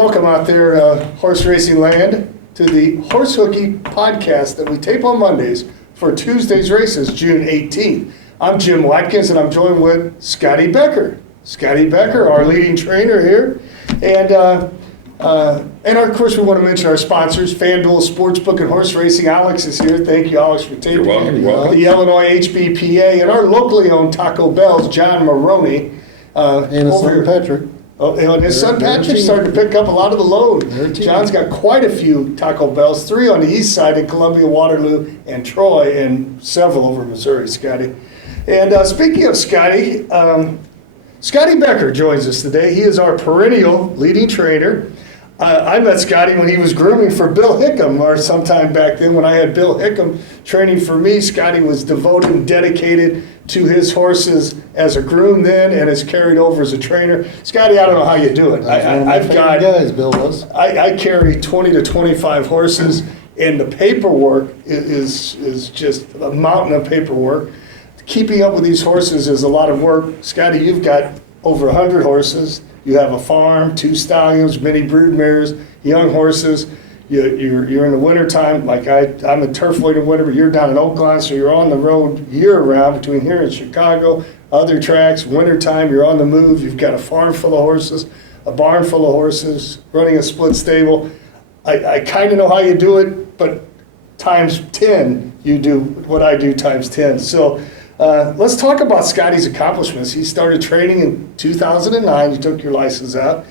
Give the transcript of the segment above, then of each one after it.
welcome out there, horse racing land, to the Horse Hooky podcast that we tape on Mondays for Tuesday's races, June 18th. I'm Jim Watkins, and I'm joined with Scotty Becker. Scotty Becker, our leading trainer here. And of course, we want to mention our sponsors, FanDuel Sportsbook and Horse Racing. Alex is here. Thank you, Alex, for taping. You're welcome. The Illinois HBPA, and our locally owned Taco Bell's John Maroney. And his son Patrick. Oh, and his son Patrick's starting to pick up a lot of the load. John's got quite a few Taco Bells, 3 on the east side in Columbia, Waterloo, and Troy, and several over Missouri, Scotty. And speaking of Scotty, Scotty Becker joins us today. He is our perennial leading trainer. I met Scotty when he was grooming for Bill Hickam, or sometime back then when I had Bill Hickam training for me. Scotty was devoted and dedicated to his horses as a groom then, and has carried over as a trainer. Scotty, I don't know how you do it. I've got guys, Bill was. I carry 20 to 25 horses, and the paperwork is just a mountain of paperwork. Keeping up with these horses is a lot of work. Scotty, you've got over 100 horses. You have a farm, 2 stallions, many brood mares, young horses. You're in the wintertime, like I'm a turf weight in winter, but you're down in Oakland, so you're on the road year-round between here and Chicago, other tracks. Wintertime, you're on the move. You've got a farm full of horses, a barn full of horses, running a split stable. I kind of know how you do it, but times 10, you do what I do times 10. So let's talk about Scotty's accomplishments. He started training in 2009. You took your license out.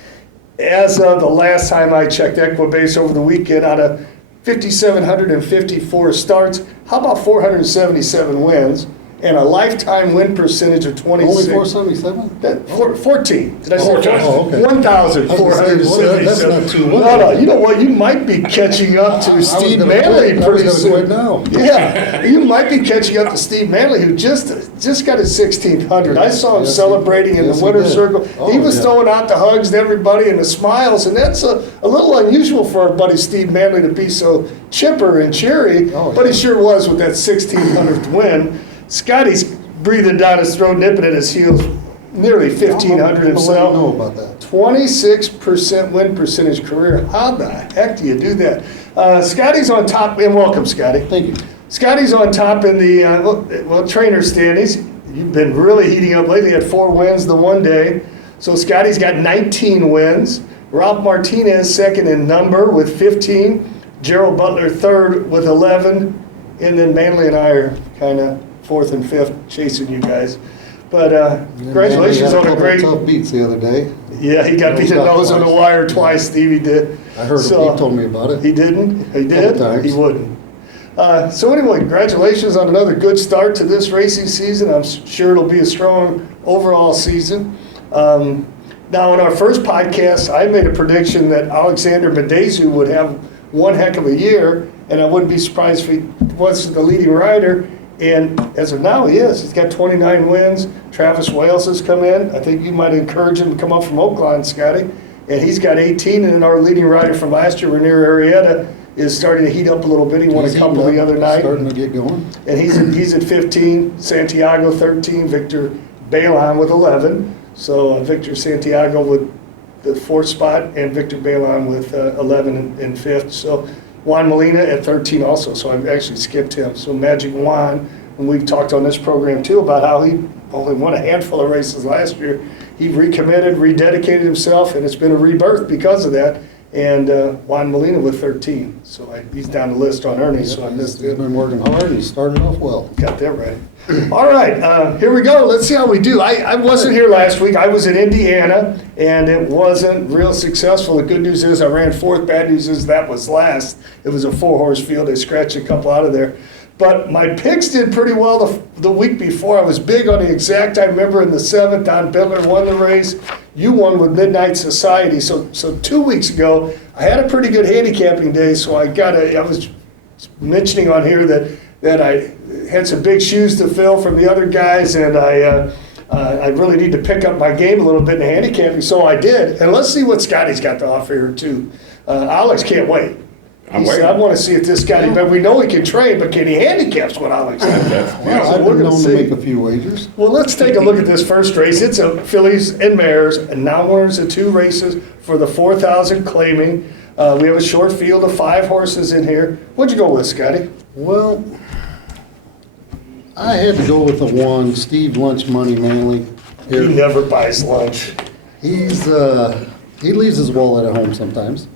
As of the last time I checked Equibase over the weekend, out of 5,754 starts, how about 477 wins and a lifetime win percentage of 26? Only 477? 14. Did I say 14? Oh, okay. 1,477. That's not too well. No, you know what? You might be catching up to Steve Manley pretty soon. Now. Yeah, you might be catching up to Steve Manley, who just got his 1,600. I saw him celebrating in the winter circle. He was throwing out the hugs to everybody and the smiles, and that's a little unusual for our buddy Steve Manley to be so chipper and cheery, but he sure was with that 1,600th win. Scotty's breathing down his throat, nipping at his heels, nearly 1,500 himself. I know about that. 26% win percentage career. How the heck do you do that? Scotty's on top, and welcome, Scotty. Thank you. Scotty's on top in the trainer standings. You've been really heating up lately. Had 4 wins the one day. So Scotty's got 19 wins. Ralph Martinez second in number with 15. Gerald Butler third with 11. And then Manley and I are kind of 4th and 5th chasing you guys. But congratulations on a great... tough beats the other day. Yeah, he got beat in the nose on the wire twice, Stevie did. I heard he told me about it. He didn't? He did? Times. He wouldn't. So anyway, congratulations on another good start to this racing season. I'm sure it'll be a strong overall season. Now, in our first podcast, I made a prediction that Alexander Medezu would have one heck of a year, and I wouldn't be surprised if he was the leading rider. And as of now, he is. He's got 29 wins. Travis Wales has come in. I think you might encourage him to come up from Oakland, Scotty. And he's got 18. And then our leading rider from last year, Ranier Arrieta, is starting to heat up a little bit. He won a couple the other night. Starting to get going. And he's at 15. Santiago 13. Victor Balon with 11. So Victor Santiago with the 4th spot, and Victor Balon with 11 and 5th. So Juan Molina at 13 also, so I've actually skipped him. So Magic Juan, and we've talked on this program too about how he only won a handful of races last year. He recommitted, rededicated himself, and it's been a rebirth because of that. And Juan Molina with 13. So he's down the list on earnings, so I missed him. He's been working hard, and he started off well. Got that right. All right, here we go. Let's see how we do. I wasn't here last week. I was in Indiana, and it wasn't real successful. The good news is I ran 4th. Bad news is that was last. It was a 4-horse field. They scratched a couple out of there. But my picks did pretty well the week before. I was big on the exact. I remember in the 7th, Don Bittler won the race. You won with Midnight Society. So 2 weeks ago, I had a pretty good handicapping day. So I was mentioning on here that I had some big shoes to fill from the other guys, and I really need to pick up my game a little bit in handicapping. So I did. And let's see what Scotty's got to offer here too. Alex can't wait. I'm He said, waiting. I want to see if this guy, but we know he can train, but can he handicap's what Alex said. Well, I've we're been gonna known to see. make a few wagers. Well, let's take a look at this first race. It's a fillies and mares, and now we're into 2 races for the 4,000 claiming. We have a short field of 5 horses in here. What'd you go with, Scotty? Well, I had to go with the one, Steve Lunch Money Manley. He Here. never buys lunch. He leaves his wallet at home sometimes.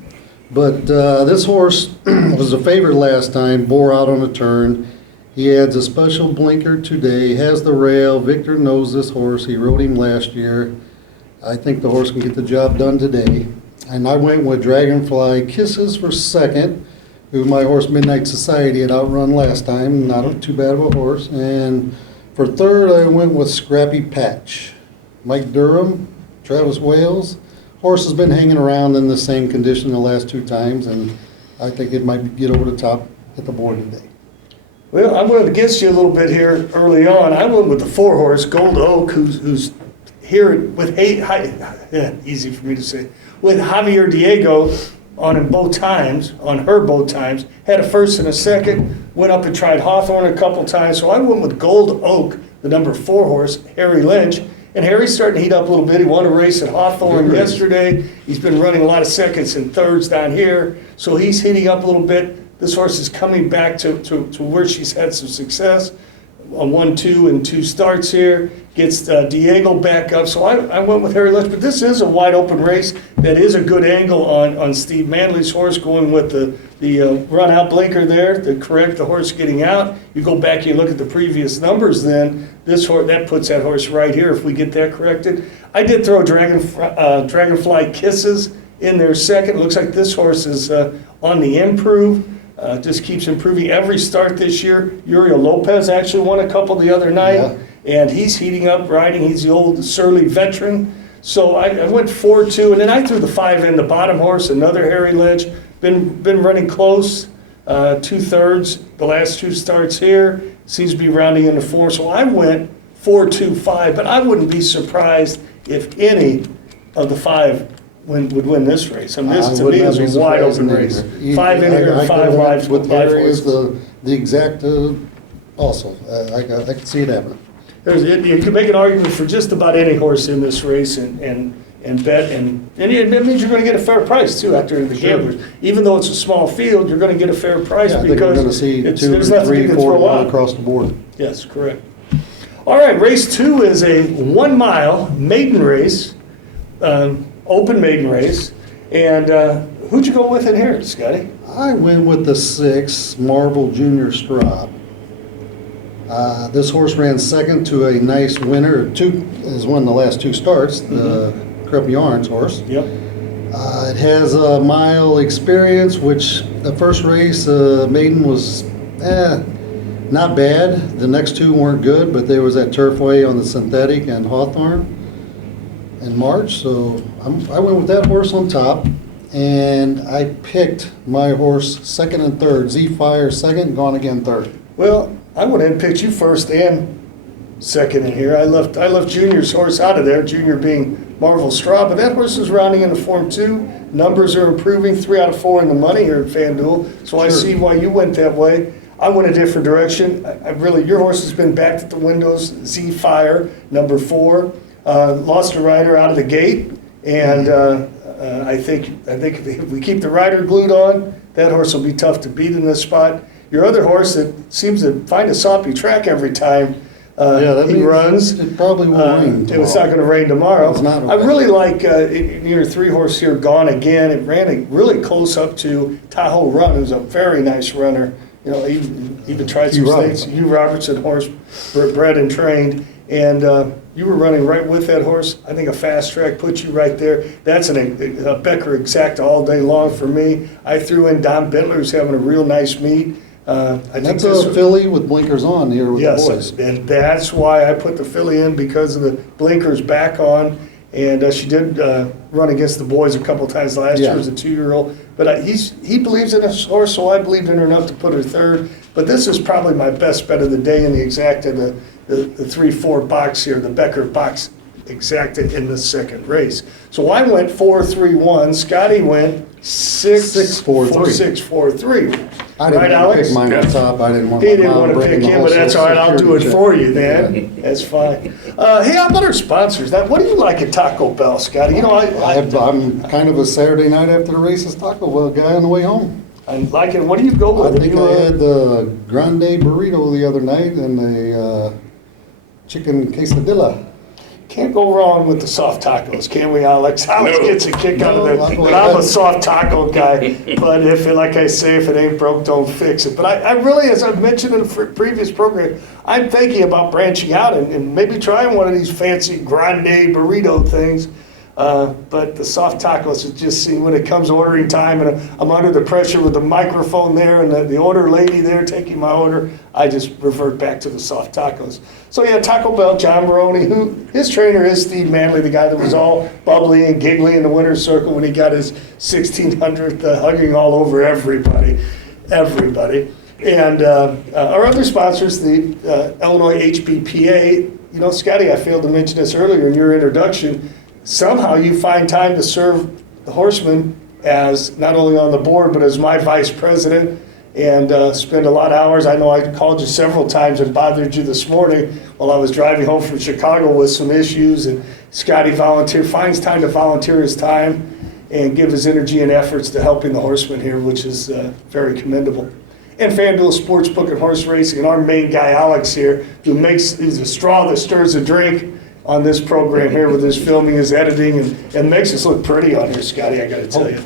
But this horse was a favorite last time, bore out on a turn. He adds a special blinker today, has the rail. Victor knows this horse. He rode him last year. I think the horse can get the job done today. And I went with Dragonfly Kisses for second, who my horse Midnight Society had outrun last time. Not too bad of a horse. And for third, I went with Scrappy Patch. Mike Durham, Travis Wales. Horse has been hanging around in the same condition the last 2 times, and I think it might get over the top at the board today. Well, I went against you a little bit here early on. I went with the 4 horse, Gold Oak, who's here with easy for me to say, with Javier Diego on him both times, on her both times, had a first and a second, went up and tried Hawthorne a couple times. So I went with Gold Oak, the number 4 horse, Harry Lynch. And Harry's starting to heat up a little bit. He won a race at Hawthorne Good race. yesterday. He's been running a lot of seconds and thirds down here. So he's heating up a little bit. This horse is coming back to where she's had some success. A 1, 2, and 2 starts here. Gets Diego back up. So I went with Harry Lynch. But this is a wide open race. That is a good angle on Steve Manley's horse, going with the run out blinker there to correct the horse getting out. You go back, you look at the previous numbers then. This horse, that puts that horse right here if we get that corrected. I did throw Dragonfly Kisses in there second. Looks like this horse is on the improve. Just keeps improving every start this year. Uriel Lopez actually won a couple the other night, and he's heating up riding. He's the old surly veteran. So I went 4-2, and then I threw the 5 in, the bottom horse, another Harry Lynch. Been running close, 2/3 the last 2 starts here. Seems to be rounding into 4. So I went 4-2-5, but I wouldn't be surprised if any of the 5 would win this race. I mean, this to me is a wide open race. 5 in here and 5 lives with 5 Harry is horses. the exact also. I can see it happening. You can make an argument for just about any horse in this race and bet, and it means you're going to get a fair price too after the gamblers. Even though it's a small field, you're going to get a fair price Yeah, I think we're because going to see there's 2, nothing 3, you can 4 throw out. across the board. Yes, correct. All right, race 2 is a 1 mile maiden race, open maiden race. And who'd you go with in here, Scotty? I went with the 6, Marvel Junior Straub. This horse ran second to a nice winner. Has won the last 2 starts, the Crepe Yarns horse. Yep. It has a mile experience, which the first race, maiden was not bad. The next 2 weren't good, but there was that Turfway on the synthetic and Hawthorne in March. So I went with that horse on top, and I picked my horse second and third. Z-Fire second, Gone Again third. Well, I went ahead and picked you first and second in here. I left Junior's horse out of there, Junior being Marvel Straw, but that horse is rounding into form too. Numbers are improving, 3 out of 4 in the money here at FanDuel. So I see why you went that way. I went a different direction. Your horse has been backed at the windows. Z-Fire, number 4, lost a rider out of the gate, and I think if we keep the rider glued on, that horse will be tough to beat in this spot. Your other horse that seems to find a soppy track every time That he means runs. It probably will rain tomorrow. It's not going to rain tomorrow. It's not I really like your 3 horse here, Gone Again. It ran really close up to Tahoe Run, who's a very nice runner. You know, even tried some states. Hugh Robertson horse, bred and trained, and you were running right with that horse. I think a fast track puts you right there. That's a Becker exact all day long for me. I threw in Don Bentler, who's having a real nice meet. I think That's a filly with blinkers on here with the boys. Yes, and that's why I put the filly in, because of the blinkers back on. And she did run against the boys a couple times last year as a 2-year-old. But he believes in his horse, so I believed in her enough to put her third. But this is probably my best bet of the day in the exact of the 3-4 box here, the Becker box exacta in the second race. So I went 4-3-1. Scotty went 6-4-3. I didn't Right, want to Alex? pick mine on top. I didn't want He my didn't mom want to breaking pick the him, whole but that's all right. I'll do it security for check. you then. That's fine. Hey, how about our sponsors? Now, what do you like at Taco Bell, Scotty? You know, I'm kind of a Saturday night after the races Taco Bell guy on the way home. I like it. What do you go I with? think You, I had the grande burrito the other night and a chicken quesadilla. can't go wrong with the soft tacos, can we, Alex? Alex No. gets a kick out of No, that. But I'm a soft taco guy. But like I say, if it ain't broke, don't fix it. But I really, as I've mentioned in a previous program, I'm thinking about branching out and maybe trying one of these fancy grande burrito things. But the soft tacos, it just seems when it comes ordering time and I'm under the pressure with the microphone there and the order lady there taking my order, I just revert back to the soft tacos. So yeah, Taco Bell, John Maroney, his trainer is Steve Manley, the guy that was all bubbly and giggly in the winner's circle when he got his 1600th, hugging all over everybody. And our other sponsors, the Illinois HBPA, you know, Scotty, I failed to mention this earlier in your introduction. Somehow you find time to serve the horsemen as not only on the board, but as my vice president and spend a lot of hours. I know I called you several times and bothered you this morning while I was driving home from Chicago with some issues, and Scotty finds time to volunteer his time and give his energy and efforts to helping the horsemen here, which is very commendable. And FanDuel Sportsbook and Horse Racing, and our main guy Alex here, he's a straw that stirs the drink on this program here with his filming, his editing, and makes us look pretty on here, Scotty, I gotta tell you.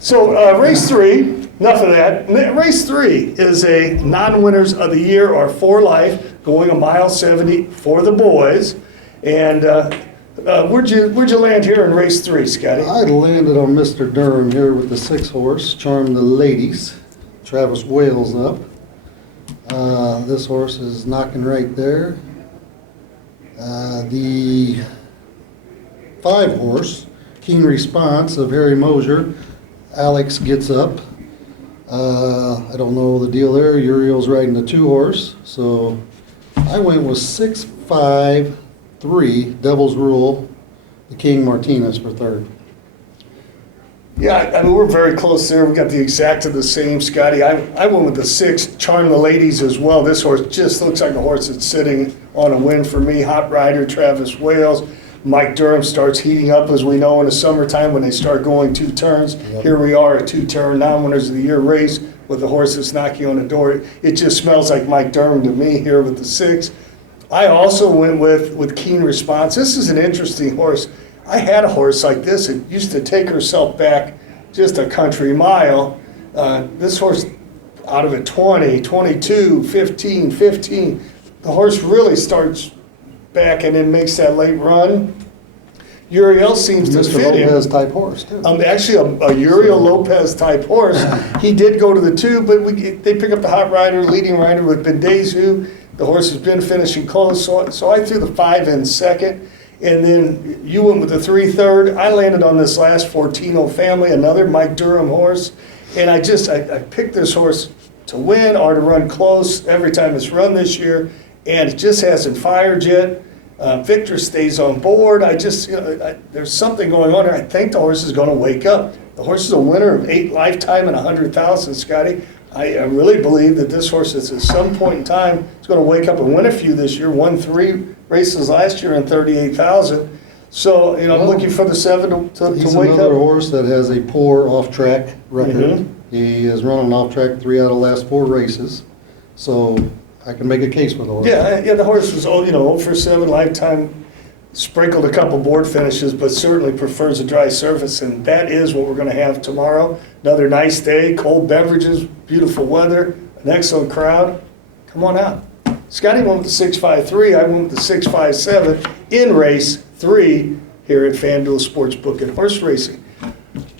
So race 3, enough of that. Race 3 is a non-winners of the year or for life, going a mile 70 for the boys. And where'd you land here in race 3, Scotty? I landed on Mr. Durham here with the 6 horse, Charm the Ladies. Travis Wales up. This horse is knocking right there. The 5 horse, Keen Response of Harry Mosier. Alex gets up. I don't know the deal there. Uriel's riding the 2 horse. So I went with 6-5-3, Devil's Rule, the King Martinez for 3rd. Yeah, I mean, we're very close there. We got the exact of the same, Scotty. I went with the 6, Charm the Ladies as well. This horse just looks like a horse that's sitting on a win for me. Hot rider, Travis Wales. Mike Durham starts heating up, as we know, in the summertime when they start going 2 turns. Yep. Here we are, a 2-turn non-winners of the year race with the horse that's knocking on the door. It just smells like Mike Durham to me here with the 6. I also went with Keen Response. This is an interesting horse. I had a horse like this. It used to take herself back just a country mile. This horse out of it 20, 22, 15, 15. The horse really starts back and then makes that late run. Uriel seems to Mr. fit him. Lopez type horse, too. Actually, a Uriel Lopez type horse. He did go to the 2, but they pick up the hot rider, leading rider with Bendezu. The horse has been finishing close, so I threw the 5 in second. And then you went with the 3 third. I landed on this last Fortino Family, another Mike Durham horse. And I picked this horse to win or to run close every time it's run this year. And it just hasn't fired yet. Victor stays on board. There's something going on here. I think the horse is going to wake up. The horse is a winner of 8 lifetime and 100,000, Scotty. I really believe that this horse is at some point in time is going to wake up and win a few this year. Won 3 races last year and 38,000. So, I'm looking for the 7 to wake up. He's another horse that has a poor off-track record. Mm-hmm. He has run on off-track 3 out of the last 4 races. So I can make a case for the horse. Yeah, the horse was 0 for 7 lifetime. Sprinkled a couple board finishes, but certainly prefers a dry surface, and that is what we're going to have tomorrow. Another nice day, cold beverages, beautiful weather, an excellent crowd. Come on out. Scotty went with the 653. I went with the 657 in race 3 here at FanDuel Sportsbook and Horse Racing.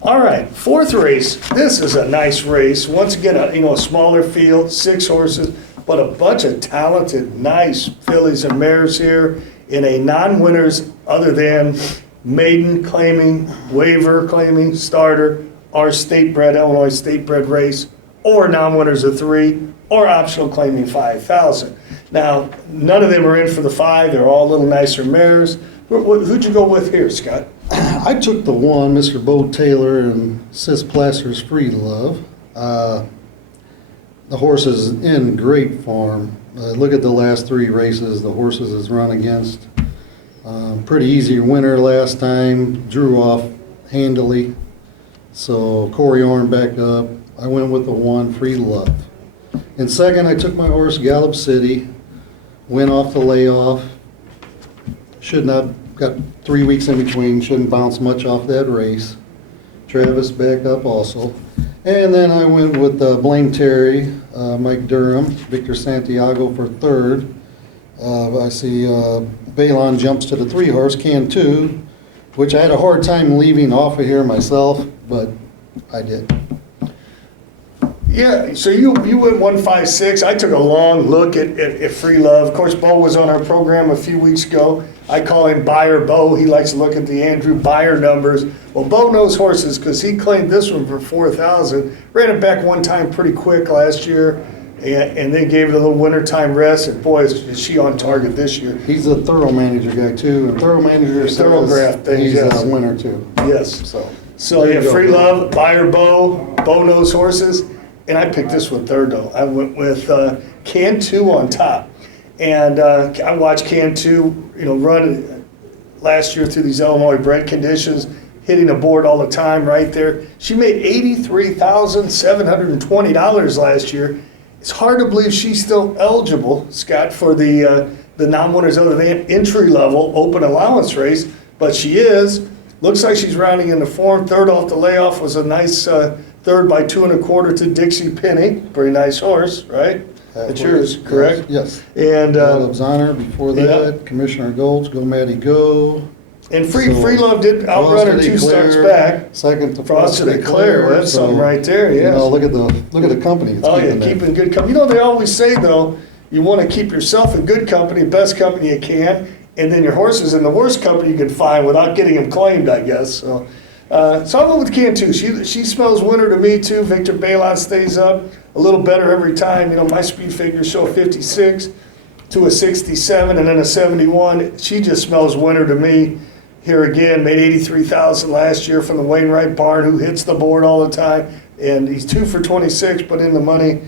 All right, 4th race. This is a nice race. Once again, a smaller field, 6 horses, but a bunch of talented, nice fillies and mares here in a non-winners other than maiden claiming, waiver claiming, starter, or Illinois state-bred race, or non-winners of 3, or optional claiming 5,000. Now, none of them are in for the 5. They're all a little nicer mares, Who'd you go with here, Scott? I took the one, Mr. Bo Taylor and Sis Plaster's Free Love. The horse is in great form. Look at the last 3 races the horses has run against. Pretty easy winner last time, drew off handily. So Corey Orn back up. I went with the one, Free Love. In second, I took my horse, Gallop City. Went off the layoff. Should not, got 3 weeks in between, shouldn't bounce much off that race. Travis back up also. And then I went with Blaine Terry, Mike Durham, Victor Santiago for third. I see Balon jumps to the 3 horse, Can 2, which I had a hard time leaving off of here myself, but I did. Yeah, so you went 156. I took a long look at Free Love. Of course, Bo was on our program a few weeks ago. I call him Buyer Bo. He likes to look at the Andrew Buyer numbers. Well, Bo knows horses because he claimed this one for 4,000. Ran it back one time pretty quick last year, and then gave it a little wintertime rest. And boy, is she on target this year. He's a thorough manager guy too, and thorough manager Thoroughgraph things, he's yes. a winner too. Yes. So There yeah, you go. Free Love, Buyer Bo. Bo knows horses. And I picked this one third, though. I went with Can 2 on top. And I watched Can 2, run last year through these Illinois bred conditions, hitting the board all the time right there. She made $83,720 last year. It's hard to believe she's still eligible, Scott, for the non-winners other than entry-level open allowance race. But she is. Looks like she's rounding into form. Third off the layoff was a nice third by 2 1/4 to Dixie Penny. Pretty nice horse, right? That's yours, correct? Yes. And Love's Honor before that, Commissioner Golds, Go Matty Go. Free Love did outrun her 2 starts back. Second to Frosted Eclair, that's something right there, yes. Look at the company. It's keeping there. Keeping good company. They always say, though, you want to keep yourself in good company, best company you can, and then your horse is in the worst company you can find without getting him claimed, I guess. So I'll go with Can 2. She smells winner to me, too. Victor Balon stays up a little better every time. My speed figures show a 56 to a 67 and then a 71. She just smells winner to me. Here again, made $83,000 last year from the Wainwright barn, who hits the board all the time. And he's 2 for 26, but in the money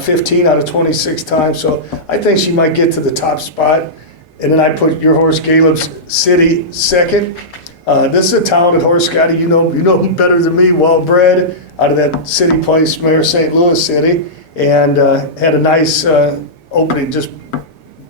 15 out of 26 times. So I think she might get to the top spot. And then I put your horse, Gallop City, second. This is a talented horse, Scotty. You know him better than me, well-bred, out of that city place, Mayor St. Louis City, and had a nice opening, just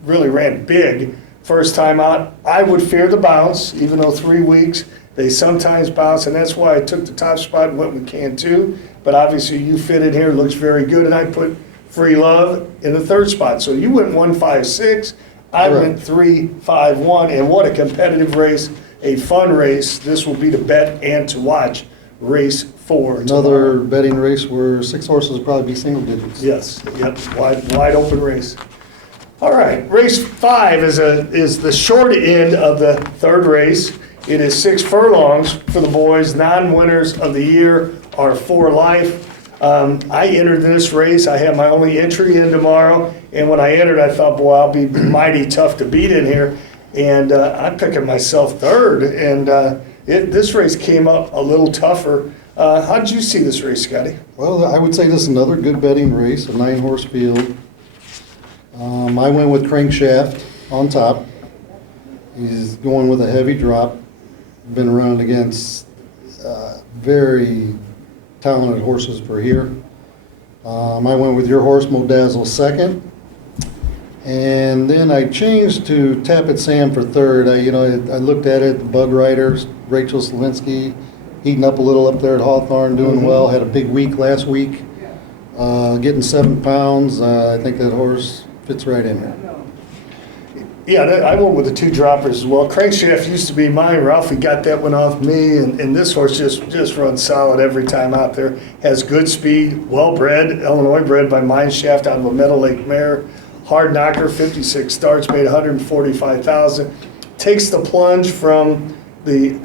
really ran big first time out. I would fear the bounce, even though 3 weeks, they sometimes bounce, and that's why I took the top spot and went with Can 2. But obviously you fit in here, looks very good, and I put Free Love in the third spot. So you went 156, I went 3-5-1, and what a competitive race. A fun race. This will be to bet and to watch. Race 4. Another tomorrow. betting race where 6 horses will probably be single digits. Yes. Yep. Wide open race. All right. Race 5 is the short end of the third race. It is 6 furlongs for the boys. Non-winners of the year are for life. I entered this race. I had my only entry in tomorrow, and when I entered, I thought, boy, I'll be mighty tough to beat in here. And I'm picking myself third, and this race came up a little tougher. How did you see this race, Scotty? Well, I would say this is another good betting race, a 9-horse field. I went with Crankshaft on top. He's going with a heavy drop. Been running against very talented horses for here. I went with your horse, Modazzle, second. And then I changed to Tap It Sam for third. I looked at it, the Bug Riders, Rachel Selinsky, heating up a little up there at Hawthorne, doing well. Had a big week last week, getting 7 pounds. I think that horse fits right in there. Yeah, I went with the 2 droppers as well. Crankshaft used to be mine. Ralphie got that one off me, and this horse just runs solid every time out there. Has good speed, well-bred, Illinois bred by Mineshaft out of a Meadow Lake mare. Hard knocker, 56 starts, made $145,000. Takes the plunge from the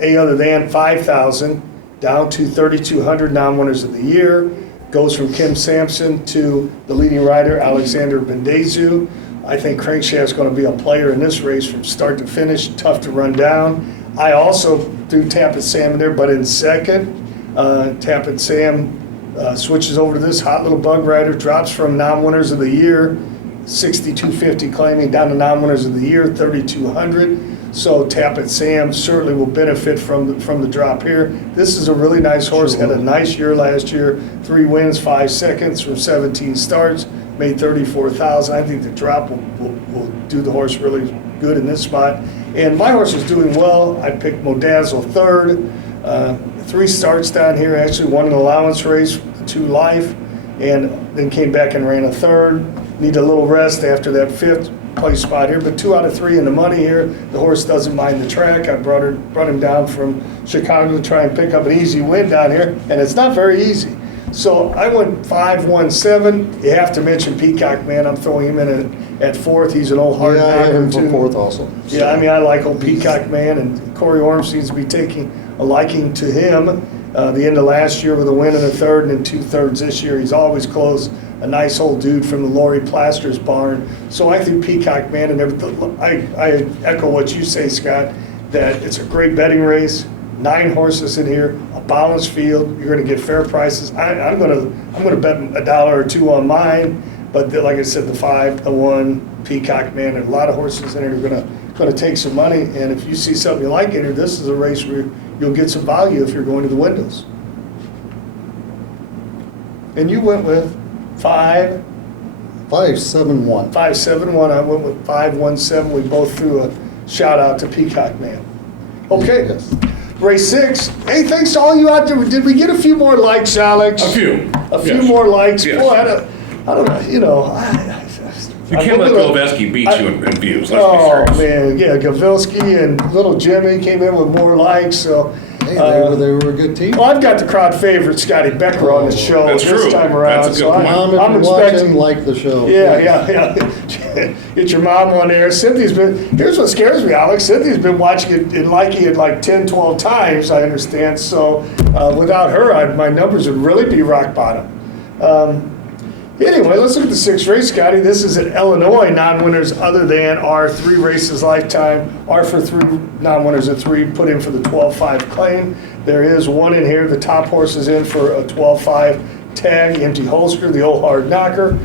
A other than 5,000 down to 3,200 non-winners of the year. Goes from Kim Sampson to the leading rider, Alexander Bendezu. I think Crankshaft's going to be a player in this race from start to finish, tough to run down. I also do Tappan Sam in there, but in second, Tappan Sam switches over to this hot little bug rider, drops from non-winners of the year, 62.50 claiming, down to non-winners of the year, 3,200. So Tappan Sam certainly will benefit from the drop here. This is a really nice horse, had a nice year last year, 3 wins, 5 seconds from 17 starts, made 34,000. I think the drop will do the horse really good in this spot. And my horse is doing well. I picked Modazzle third. 3 starts down here, actually won an allowance race, 2 life, and then came back and ran a third. Need a little rest after that 5th place spot here, but 2 out of 3 in the money here. The horse doesn't mind the track. I brought him down from Chicago to try and pick up an easy win down here, and it's not very easy. So I went 5-1-7. You have to mention Peacock Man. I'm throwing him in at 4th. He's an old hard Yeah, I have him knocker, for too. 4th also. Yeah, I mean, I like old Peacock Man, and Corey Orm seems to be taking a liking to him. The end of last year with a win and a third, and then 2/3 this year. He's always close. A nice old dude from the Lori Plasters barn. So I think Peacock Man and everything. I echo what you say, Scott, that it's a great betting race. 9 horses in here, a balanced field. You're going to get fair prices. I'm going to bet $1 or 2 on mine. But like I said, the 5, the 1, Peacock Man, and a lot of horses in here are going to take some money. And if you see something you like in here, this is a race where you'll get some value if you're going to the windows. And you went with 5. 5-7-1. 5-7-1. I went with 5-1-7. We both threw a shout out to Peacock Man. Okay. Yes. Race 6. Hey, thanks to all you out there. Did we get a few more likes, Alex? A few. A few Yes. more likes. Yes. Boy, I don't know. You know, You can't let Golveski beat you in views, let's be Oh serious. man, yeah, Gavilski and Little Jimmy came in with more likes. So, Hey, they were a good team. well, I've got the crowd favorite Scotty Becker on the show That's this true. time around. That's a good so point. Mom, if I'm you're expecting. watching, like the show. Yeah. Get your mom on there. Cynthia's been, here's what scares me, Alex. Cynthia's been watching it and liking it like 10, 12 times, I understand. So without her, my numbers would really be rock bottom. Anyway, let's look at the 6th race, Scotty. This is at Illinois, non-winners other than our 3 races lifetime, are for 3 non-winners at 3, put in for the 12-5 claim. There is 1 in here. The top horse is in for a 12-5 tag, Empty Holster, the old hard knocker.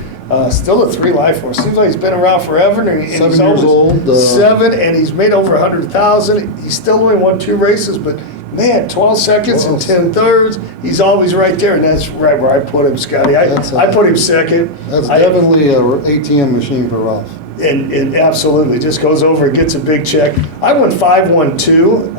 Still a 3 life horse. Seems like he's been around forever. And he's 7 years old. 7, and he's made over 100,000. He's still only won 2 races, but man, 12 seconds and 10/3. He's always right there, and that's right where I put him, Scotty. I put him second. That's definitely a ATM machine for Ralph. And absolutely, just goes over and gets a big check. I went 5-1-2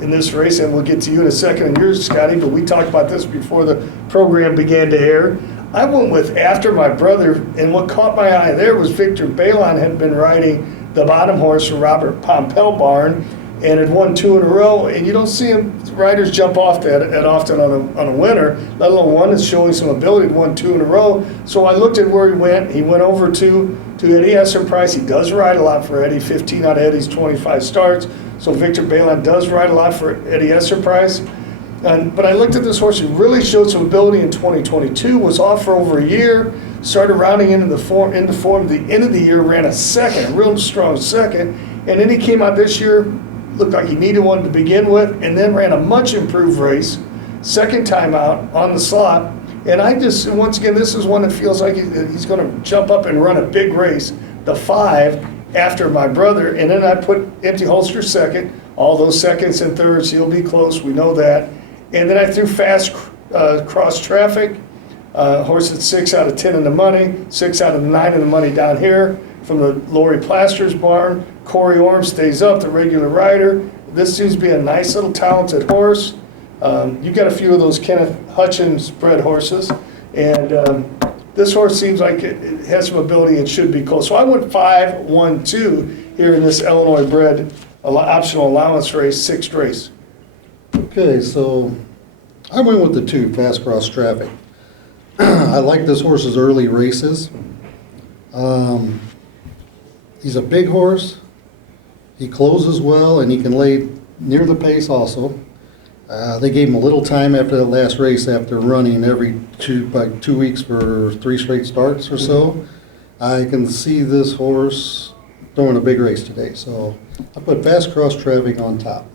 in this race, and we'll get to you in a second and yours, Scotty, but we talked about this before the program began to air. I went with After My Brother, and what caught my eye there was Victor Balon had been riding the bottom horse for Robert Pompel barn, and had won 2 in a row, and you don't see him, riders jump off that often on a winner, let alone one that's showing some ability to win 2 in a row. So I looked at where he went. He went over to Eddie Esser Price. He does ride a lot for Eddie, 15 out of Eddie's 25 starts. So Victor Balon does ride a lot for Eddie Esser Price. But I looked at this horse. He really showed some ability in 2022, was off for over a year, started rounding into form. The end of the year, ran a second, a real strong second, and then he came out this year, looked like he needed one to begin with, and then ran a much improved race, second time out on the slot. And once again, this is one that feels like he's going to jump up and run a big race, the 5, After My Brother. And then I put Empty Holster second. All those seconds and thirds, he'll be close, we know that. And then I threw Fast Cross Traffic, horse at 6 out of 10 in the money, 6 out of 9 in the money down here from the Lori Plasters barn. Corey Orm stays up, the regular rider. This seems to be a nice little talented horse. You got a few of those Kenneth Hutchins bred horses, and this horse seems like it has some ability and should be close. So I went 5-1-2 here in this Illinois bred optional allowance race, 6th race. Okay, so I went with the 2, Fast Cross Traffic. I like this horse's early races. He's a big horse. He closes well, and he can lay near the pace also. They gave him a little time after the last race after running every 2 weeks for 3 straight starts or so. I can see this horse throwing a big race today, so I put Fast Cross Traffic on top.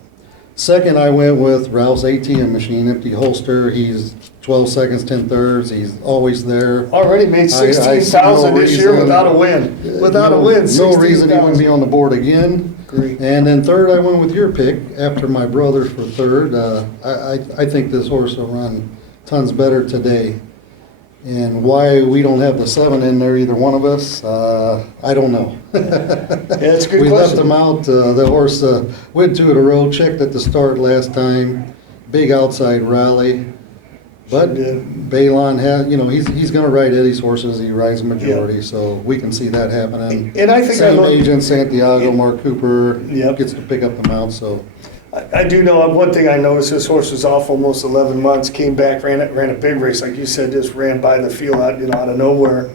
Second, I went with Ralph's ATM machine, empty holster. He's 12 seconds, 10 thirds. He's always there. Already made I see 16,000 no this year reason- without a win. Without a win, No reason he wouldn't 16,000. be on the board again. Agree. And then third, I went with your pick after my brother for third. I think this horse will run tons better today. And why we don't have the 7 in there, either one of us, I don't know. Yeah, it's a good We left question. him out. The horse went 2 in a row, checked at the start last time. Big outside rally. But Sure Balon has, he's going to ride Eddie's horses. He rides the majority, so we can see that happening. And I think Same agent, Santiago, Mark Cooper Yep. gets to pick up the mount, so. I do know, one thing I noticed, this horse was off almost 11 months, came back, ran a big race, like you said, just ran by the field out of nowhere.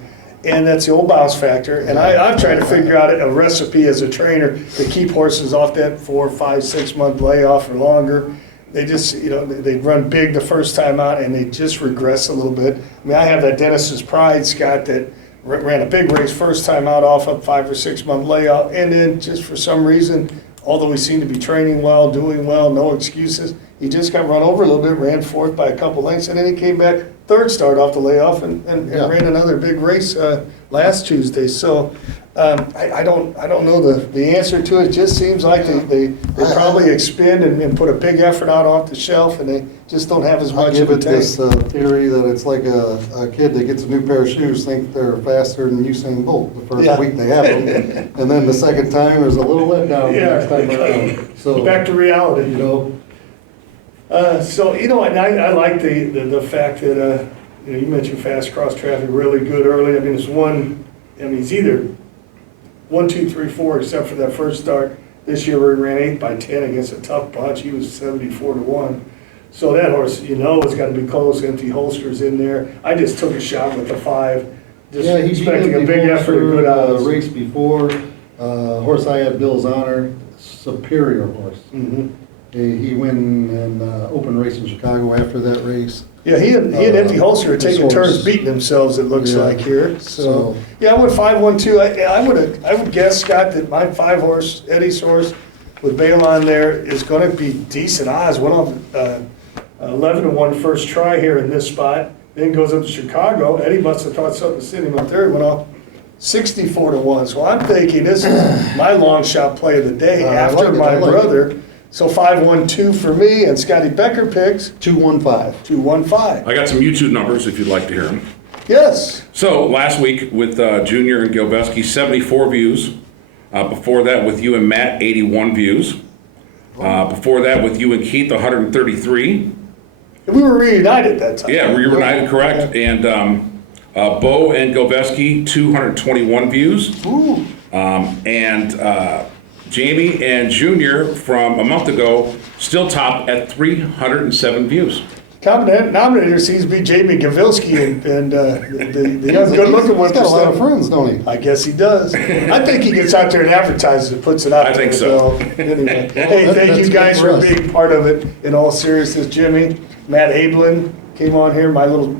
And that's the old bounce factor. And I've tried to figure out a recipe as a trainer to keep horses off that 4, 5, 6 month layoff or longer. They just, they run big the first time out and they just regress a little bit. I mean, I have that Dennis's Pride, Scott, that ran a big race first time out off a 5 or 6 month layoff. And then just for some reason, although he seemed to be training well, doing well, no excuses, he just got run over a little bit, ran fourth by a couple lengths, and then he came back third start off the layoff and Yeah. ran another big race last Tuesday. So I don't know the answer to it. It just seems like they probably expend and put a big effort out off the shelf, and they just don't have as I much give of a it tank. this theory that it's like a kid that gets a new pair of shoes, think they're faster than Usain Bolt the first Yeah. week they have them. And then the second time, there's a little letdown the Yeah. next time around. So, Back to reality. so, And I like the fact that, you mentioned Fast Cross Traffic, really good early. I mean, it's either 1, 2, 3, 4, except for that first start this year where he ran 8 by 10 against a tough bunch. He was 74-1. So that horse, it's got to be close, empty holsters in there. I just took a shot with the 5, just yeah, he expecting a beat big the effort and good odds. race before. Horse I had Bill's Honor, superior horse. Mhm. He won an open race in Chicago after that race. Yeah, he and Empty Holster are this taking turns horse- beating themselves, it looks Yeah. like here. So, So- yeah, I went 5-1-2. I would guess, Scott, that my 5 horse, Eddie's horse, with Balon there, is going to be decent odds. Went off 11-1 first try here in this spot, then goes up to Chicago. Eddie must have thought something to send him up there. Went off 64-1. So I'm thinking this is my long shot play of the day I after like it, my I like it. brother. So 5-1-2 for me, and Scotty Becker picks 215. 2-1-5. I got some YouTube numbers if you'd like to hear them. Yes. So last week with Junior and Gilveski, 74 views. Before that with you and Matt, 81 views. Before that with you and Keith, 133. We were reunited that time. Yeah, we were united, correct. And Bo and Gilveski, 221 views. Ooh. And Jamie and Junior from a month ago still top at 307 views. Nominator seems to be Jamie Gavilski and the young good-looking one. He's got a lot of for friends, don't he? I guess he does. I think he gets out there and advertises and puts it out. I think there. so. Anyway, hey, thank that's you good guys for for us. being part of it. In all seriousness, Jimmy, Matt Ablin came on here. My little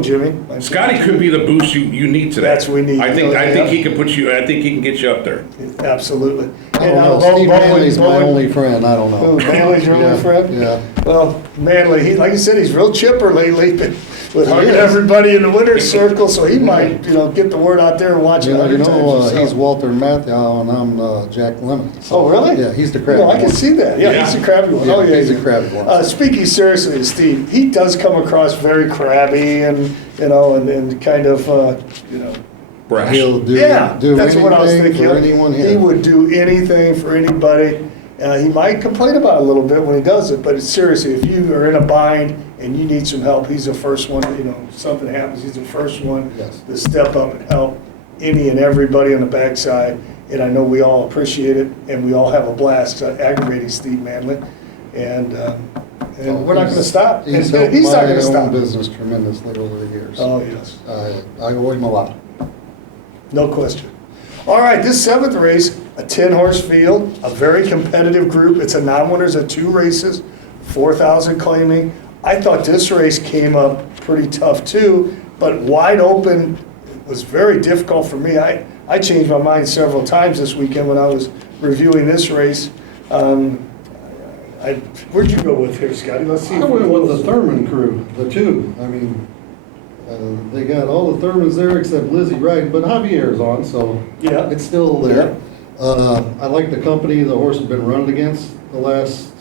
Jimmy. Scotty could be the boost you need today. That's what we need. I think he can put you. I think he can get you up there. Absolutely. I don't know. Steve Manley's my only friend. I don't know. Oh, Manley's your only friend? Yeah. Well, Manley, like you said, he's real chipper lately, but with hugging is. everybody in the winner's circle, so he might, get the word out there and watch it You 100 know, times. he's Walter Matthau and I'm Jack Lemon. Oh, really? Yeah, he's the crabby I can one. see that. Yeah, he's the crabby one. Oh, yeah. He's yeah. a crabby one. Speaking seriously of Steve, he does come across very crabby and kind of, Brash. He'll do yeah, do that's what I was anything thinking. for anyone He here. would do anything for anybody. He might complain about it a little bit when he does it, but it's seriously, if you are in a bind and you need some help, he's the first one, something happens, he's the first one Yes. to step up and help any and everybody on the backside. And I know we all appreciate it, and we all have a blast aggravating Steve Manley. And we're not going to stop. And He's he's helped not my going to own stop. business tremendously over the years. Oh, yes. I owe him a lot. No question. All right, this 7th race, a 10-horse field, a very competitive group. It's a non-winners of 2 races, 4,000 claiming. I thought this race came up pretty tough too, but wide open was very difficult for me. I changed my mind several times this weekend when I was reviewing this race. Where'd you go with here, Scotty? Let's see. I went with the Thurman crew, the two. I mean, they got all the Thurmans there except Lizzie Wright, but Javier's on, so Yeah. it's still there. I like the company the horse has been running against the last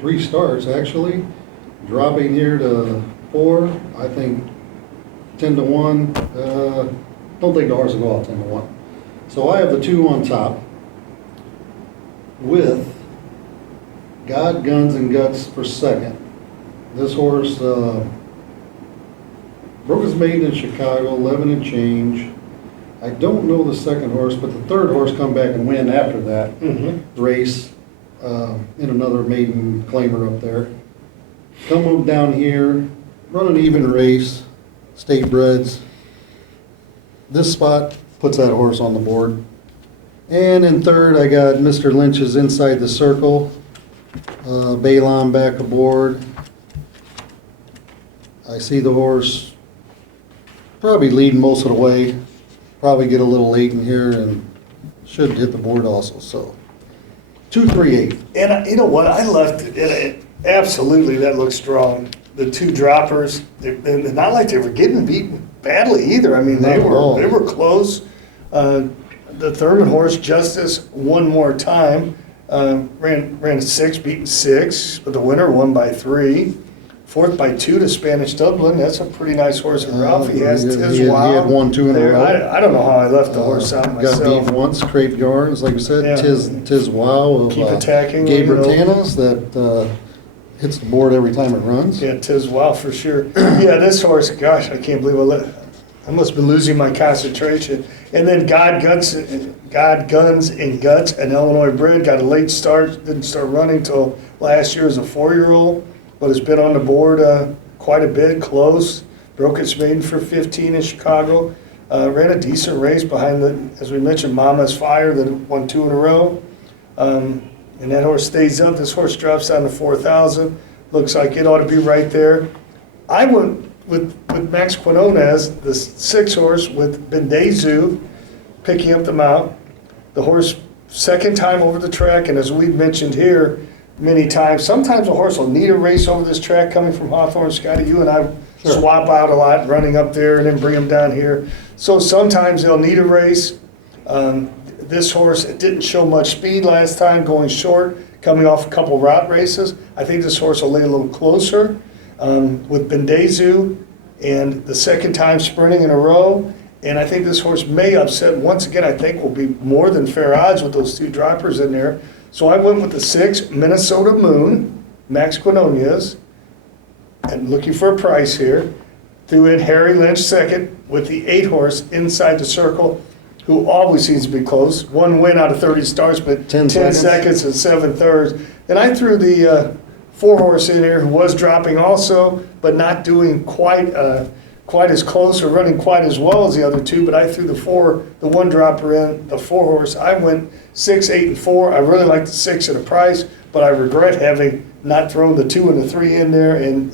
3 starts, actually. Dropping here to 4, I think 10-1. Don't think the horse will go off 10-1. So I have the 2 on top with God, Guns, and Guts for second. This horse broke his maiden in Chicago, 11 and change. I don't know the second horse, but the third horse come back and win after that race in another maiden claimer up there. Come up down here, run an even race, state breds. This spot puts that horse on the board. And in third, I got Mr. Lynch's Inside the Circle. Balon back aboard. I see the horse probably leading most of the way. Probably get a little late in here and should hit the board also. So 2-3-8. And you know what? I left it. Absolutely, that looks strong. The 2 droppers, they're not like they were getting beaten badly either. I mean, they were close. The Thurman horse, Justice, one more time. Ran a 6, beaten 6, but the winner won by 3. Fourth by 2 to Spanish Dublin. That's a pretty nice horse in Ralph. He has Tiz He Wow. had 1-2 in a row. I don't know how I left the horse out myself. Got beef once, Crepe Yarns, like you said, Yeah. Tis Wow of Keep attacking, Gabe you know. Bertanas that hits the board every time it runs. Yeah, Tiz Wow for sure. Yeah, this horse, gosh, I can't believe I must have been losing my concentration. And then God, Guns, and Guts, an Illinois bred, got a late start, didn't start running till last year as a 4-year-old, but has been on the board quite a bit, close. Broke its maiden for 15 in Chicago. Ran a decent race behind as we mentioned, Mama's Fire that won 2 in a row. And that horse stays up. This horse drops down to 4,000. Looks like it ought to be right there. I went with Max Quinones, the 6 horse with Bendezu picking up the mount. The horse second time over the track, and as we've mentioned here many times, sometimes a horse will need a race over this track coming from Hawthorne. Scotty, you and I swap out a lot, running up there and then bring them down here. So sometimes they'll need a race. This horse didn't show much speed last time, going short, coming off a couple route races. I think this horse will lay a little closer with Bendezu and the second time sprinting in a row. And I think this horse may upset, once again, I think will be more than fair odds with those 2 droppers in there. So I went with the 6, Minnesota Moon, Max Quinones, and looking for a price here. Threw in Harry Lynch second with the 8 horse Inside the Circle, who always seems to be close. 1 win out of 30 starts, but 10 seconds and 7 thirds. And I threw the 4 horse in here who was dropping also, but not doing quite as close or running quite as well as the other 2. But I threw the 1 dropper in, the 4 horse. I went 6, 8, and 4. I really like the 6 at a price, but I regret having not thrown the 2 and the 3 in there. And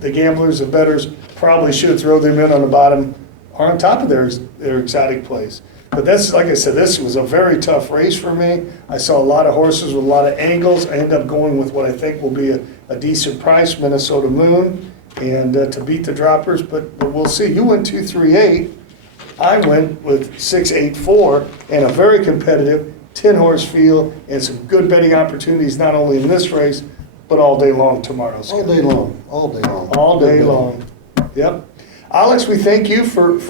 the gamblers, the bettors, probably should throw them in on the bottom or on top of their exotic plays. But that's, like I said, this was a very tough race for me. I saw a lot of horses with a lot of angles. I ended up going with what I think will be a decent price, Minnesota Moon, and to beat the droppers, but we'll see. You went 2-3-8. I went with 6-8-4 and a very competitive 10-horse field and some good betting opportunities, not only in this race, but all day long tomorrow. All day long, all day long. All day long. Yep. Alex, we thank you for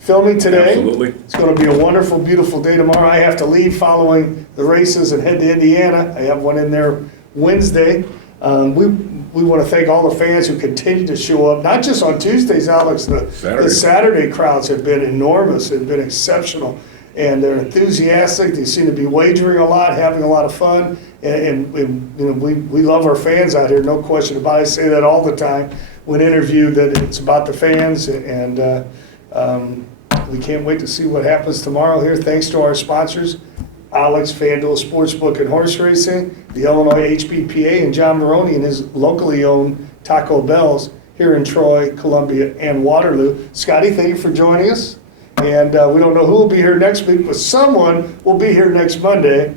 filming today. Absolutely. It's going to be a wonderful, beautiful day tomorrow. I have to leave following the races and head to Indiana. I have one in there Wednesday. We want to thank all the fans who continue to show up, not just on Tuesdays, Alex. The Saturday crowds have been enormous, have been exceptional, and they're enthusiastic. They seem to be wagering a lot, having a lot of fun, and you know, we love our fans out here, no question about it. I say that all the time when interviewed, that it's about the fans, and we can't wait to see what happens tomorrow here. Thanks to our sponsors, Alex, FanDuel Sportsbook and Horse Racing, the Illinois HBPA, and John Maroney and his locally owned Taco Bell's here in Troy, Columbia, and Waterloo. Scotty, thank you for joining us. And we don't know who will be here next week, but someone will be here next Monday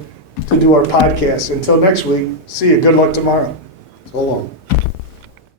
to do our podcast. Until next week, see you. Good luck tomorrow. So long.